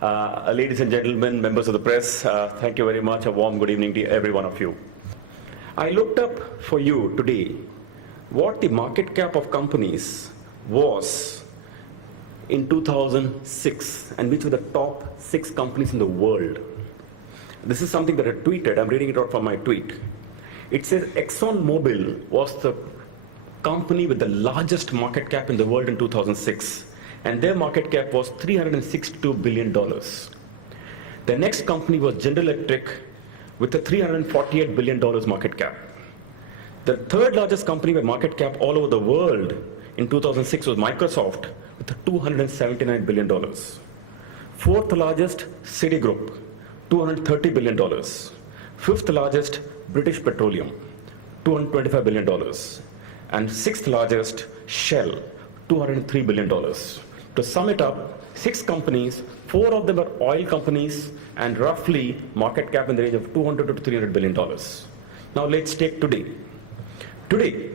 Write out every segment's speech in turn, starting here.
Ladies and gentlemen, members of the press, thank you very much. A warm good evening to every one of you. I looked up for you today what the market cap of companies was in 2006 and which were the top 6 companies in the world. This is something that I tweeted. I'm reading it out from my tweet. It says ExxonMobil was the company with the largest market cap in the world in 2006. And their market cap was $362 billion. The next company was General Electric with a $348 billion market cap. The third largest company by market cap all over the world in 2006 was Microsoft with a $279 billion. Fourth largest, Citigroup, $230 billion. Fifth largest, British Petroleum, $225 billion. And sixth largest, Shell, $203 billion. To sum it up, 6 companies, 4 of them are oil companies, and roughly market cap in the range of $200 to $300 billion. Now let's take today. Today,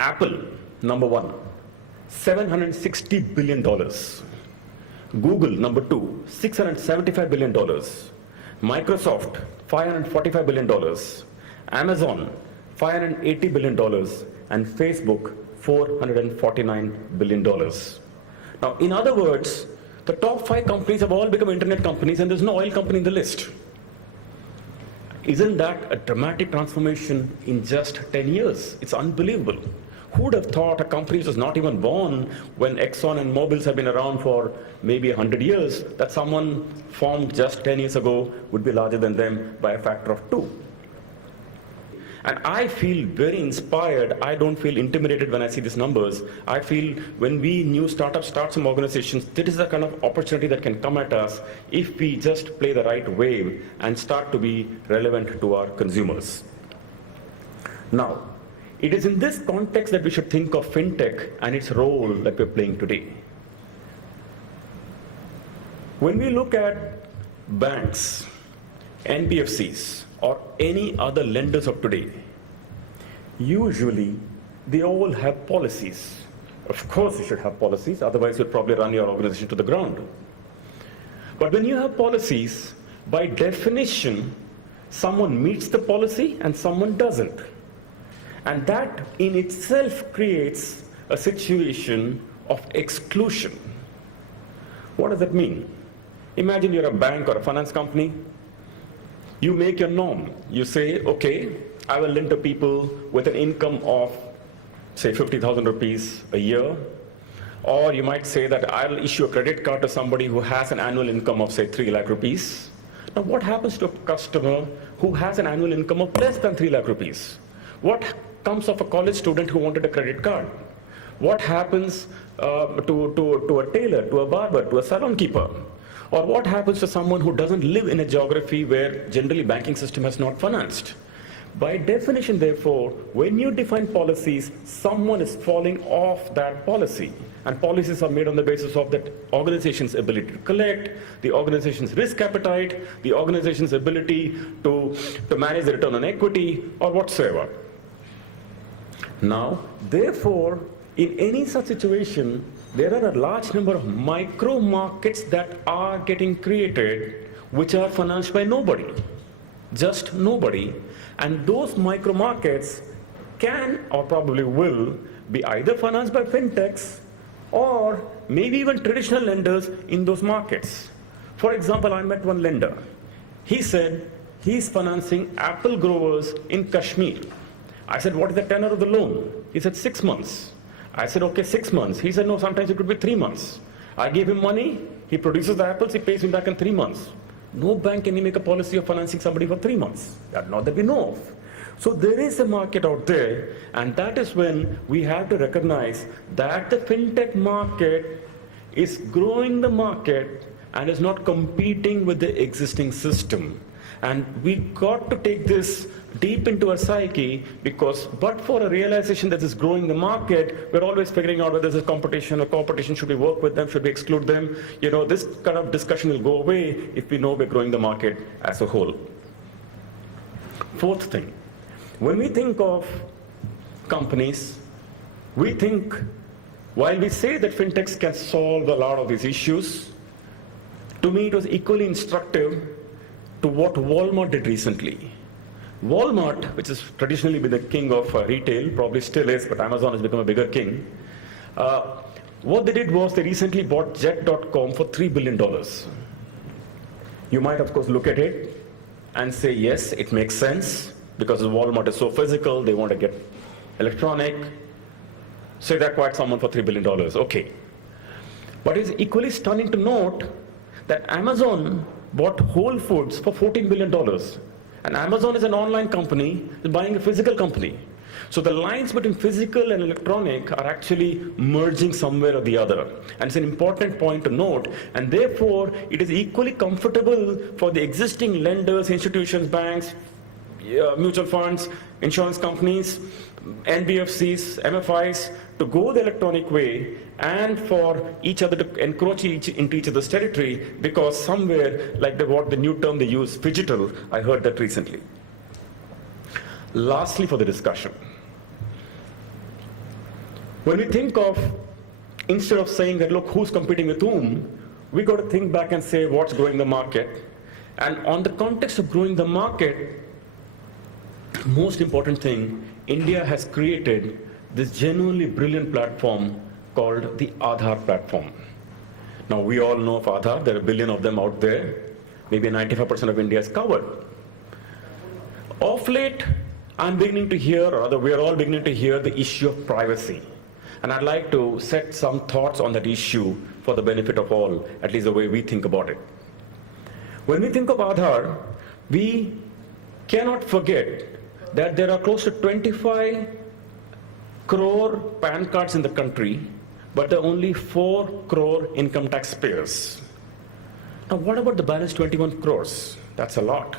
Apple, number 1, $760 billion. Google, number 2, $675 billion. Microsoft, $545 billion. Amazon, $580 billion. And Facebook, $449 billion. Now, in other words, the top 5 companies have all become internet companies and there's no oil company in the list. Isn't that a dramatic transformation in just 10 years? It's unbelievable. Who would have thought a company was not even born when Exxon and Mobil have been around for maybe 100 years, that someone formed just 10 years ago would be larger than them by a factor of 2. And I feel very inspired. I don't feel intimidated when I see these numbers. I feel when we new startups start some organizations, this is the kind of opportunity that can come at us if we just play the right wave and start to be relevant to our consumers. Now, it is in this context that we should think of fintech and its role that we're playing today. When we look at banks, NBFCs, or any other lenders of today, usually they all have policies. Of course you should have policies, otherwise you'll probably run your organization to the ground. But when you have policies, by definition, someone meets the policy and someone doesn't. And that in itself creates a situation of exclusion. What does that mean? Imagine you're a bank or a finance company. You make your norm. You say, okay, I will lend to people with an income of, say, 50,000 rupees a year. Or you might say that I'll issue a credit card to somebody who has an annual income of, say, 3 lakh rupees. Now, what happens to a customer who has an annual income of less than 3 lakh rupees? What comes of a college student who wanted a credit card? What happens to a tailor, to a barber, to a salon keeper? Or what happens to someone who doesn't live in a geography where generally banking system has not financed? By definition, therefore, when you define policies, someone is falling off that policy. And policies are made on the basis of that organization's ability to collect, the organization's risk appetite, the organization's ability to manage the return on equity, or whatsoever. Now, therefore, in any such situation, there are a large number of micro markets that are getting created which are financed by nobody, just nobody. And those micro markets can or probably will be either financed by fintechs or maybe even traditional lenders in those markets. For example, I met one lender. He said he's financing apple growers in Kashmir. I said, what is the tenor of the loan? He said 6 months. I said, okay, 6 months. He said, no, sometimes it could be 3 months. I gave him money, he produces the apples, he pays me back in 3 months. No bank can make a policy of financing somebody for 3 months. Not that we know of. So there is a market out there, and that is when we have to recognize that the fintech market is growing the market and is not competing with the existing system. And we got to take this deep into our psyche, because but for a realization that is growing the market, we're always figuring out whether there's a competition or competition, should we work with them, should we exclude them? You know, this kind of discussion will go away if we know we're growing the market as a whole. Fourth thing, when we think of companies, we think While we say that fintechs can solve a lot of these issues, to me it was equally instructive to what Walmart did recently. Walmart, which has traditionally been the king of retail, probably still is, but Amazon has become a bigger king. What they did was they recently bought Jet.com for $3 billion. You might, of course, look at it and say, yes, it makes sense, because Walmart is so physical, they want to get electronic. Say they acquired someone for $3 billion, okay. But it's equally stunning to note that Amazon bought Whole Foods for $14 billion. And Amazon is an online company, buying a physical company. So the lines between physical and electronic are actually merging somewhere or the other. And it's an important point to note. And therefore, it is equally comfortable for the existing lenders, institutions, banks, mutual funds, insurance companies, NBFCs, MFIs, to go the electronic way and for each other to encroach into each other's territory, because somewhere, like what the new term they use, phygital, I heard that recently. Lastly, for the discussion, when we think of, instead of saying that, look, who's competing with whom, we got to think back and say what's growing the market. And on the context of growing the market, most important thing, India has created this genuinely brilliant platform called the Aadhaar platform. Now, we all know of Aadhaar. There are a billion of them out there. Maybe 95% of India is covered. Of late, I'm beginning to hear, or rather we are all beginning to hear, the issue of privacy. And I'd like to set some thoughts on that issue for the benefit of all, at least the way we think about it. When we think of Aadhaar, we cannot forget that there are close to 25 crore PAN cards in the country, but there are only 4 crore income taxpayers. Now, what about the balance 21 crores? That's a lot.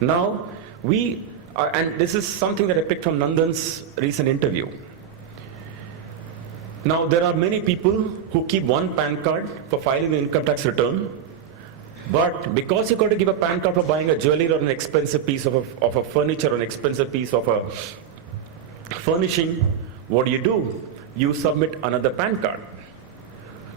Now, and this is something that I picked from Nandan's recent interview. Now, there are many people who keep one PAN card for filing the income tax return, but because you've got to give a PAN card for buying a jewelry or an expensive piece of a furniture or an expensive piece of a furnishing, what do? You submit another PAN card.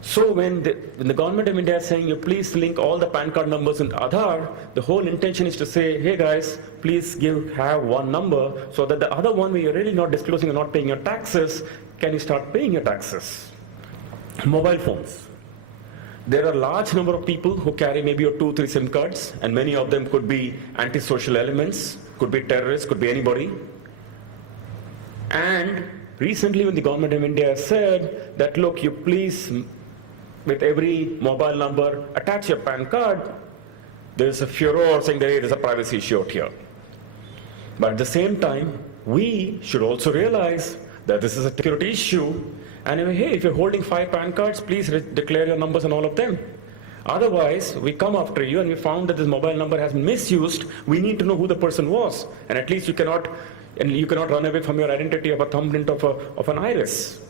So when the government of India is saying, you please link all the PAN card numbers in Aadhaar, the whole intention is to say, hey guys, please have one number, so that the other one where you're really not disclosing or not paying your taxes, can you start paying your taxes? Mobile phones. There are a large number of people who carry maybe 2 or 3 SIM cards, and many of them could be antisocial elements, could be terrorists, could be anybody. And recently when the government of India said that, look, you please, with every mobile number, attach your PAN card, there's a furor saying that, hey, there's a privacy issue out here. But at the same time, we should also realize that this is a security issue. And hey, if you're holding 5 PAN cards, please declare your numbers on all of them. Otherwise, we come after you and we found that this mobile number has been misused. We need to know who the person was. And at least you cannot run away from your identity of a thumbprint of an iris.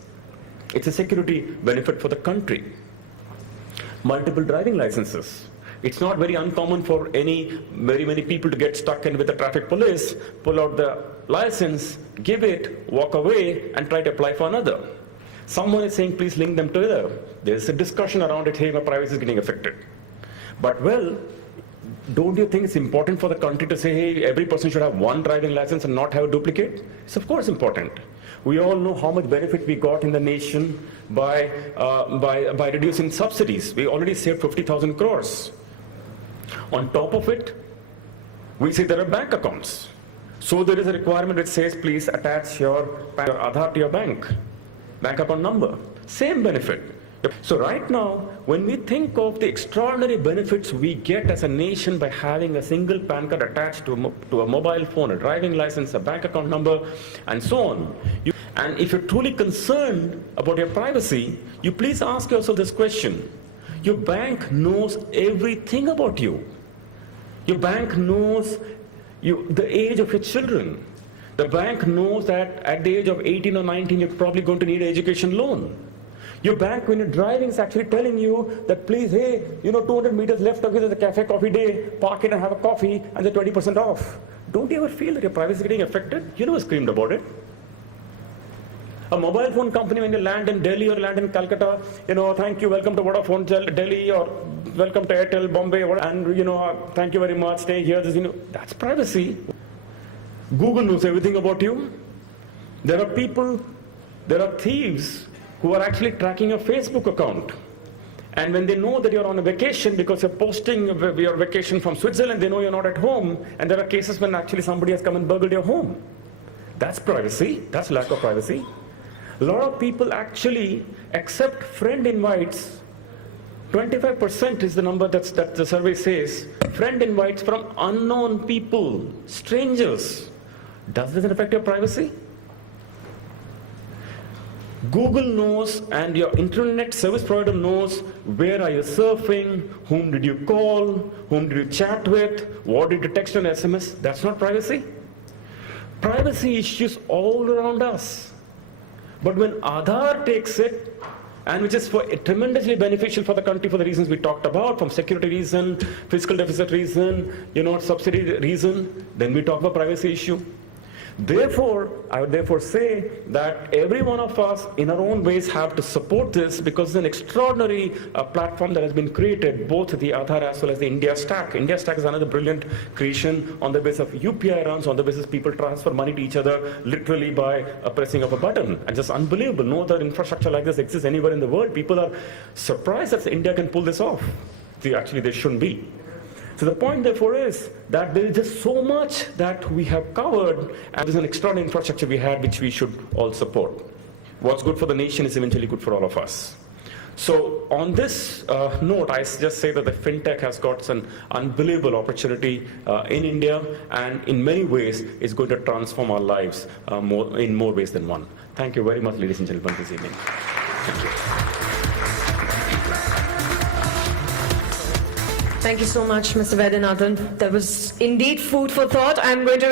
It's a security benefit for the country. Multiple driving licenses. It's not very uncommon for very many people to get stuck in with the traffic police, pull out the license, give it, walk away, and try to apply for another. Someone is saying, please link them together. There's a discussion around it, hey, my privacy is getting affected. But well, don't you think it's important for the country to say, hey, every person should have one driving license and not have a duplicate? It's of course important. We all know how much benefit we got in the nation by reducing subsidies. We already saved 50,000 crores. On top of it, we see there are bank accounts. So there is a requirement which says, please attach your Aadhaar to your bank account number. Same benefit. So right now, when we think of the extraordinary benefits we get as a nation by having a single PAN card attached to a mobile phone, a driving license, a bank account number, and so on, and if you're truly concerned about your privacy, you please ask yourself this question. Your bank knows everything about you. Your bank knows the age of your children. The bank knows that at the age of 18 or 19, you're probably going to need an education loan. Your bank, when you're driving, is actually telling you that, please, hey, 200 meters left away, there's a cafe coffee day, park in and have a coffee, and they're 20% off. Don't you ever feel that your privacy is getting affected? You never screamed about it. A mobile phone company, when you land in Delhi or land in Calcutta, thank you, welcome to Vodafone Delhi, or welcome to Airtel Bombay, and thank you very much, stay here. That's privacy. Google knows everything about you. There are thieves who are actually tracking your Facebook account. And when they know that you're on a vacation because you're posting your vacation from Switzerland, they know you're not at home. And there are cases when actually somebody has come and burgled your home. That's privacy. That's lack of privacy. A lot of people actually accept friend invites. 25% is the number that the survey says. Friend invites from unknown people, strangers. Does this affect your privacy? Google knows, and your internet service provider knows, where are you surfing, whom did you call, whom did you chat with, what did you text on SMS. That's not privacy. Privacy issues all around us. But when Aadhaar takes it, and which is tremendously beneficial for the country for the reasons we talked about, from security reason, fiscal deficit reason, subsidy reason, then we talk about privacy issue. Therefore, I would say that every one of us in our own ways have to support this, because it's an extraordinary platform that has been created, both the Aadhaar as well as the India Stack. India Stack is another brilliant creation on the basis of UPI runs, on the basis people transfer money to each other literally by a pressing of a button. And just unbelievable. No other infrastructure like this exists anywhere in the world. People are surprised that India can pull this off. Actually, they shouldn't be. So the point, therefore, is that there is just so much that we have covered, and there's an extraordinary infrastructure we had, which we should all support. What's good for the nation is eventually good for all of us. So on this note, I just say that the Fintech has got an unbelievable opportunity in India, and in many ways is going to transform our lives in more ways than one. Thank you very much, ladies and gentlemen, this evening. Thank you. Thank you so much, Mr. Vaidyanathan. That was indeed food for thought. I'm going to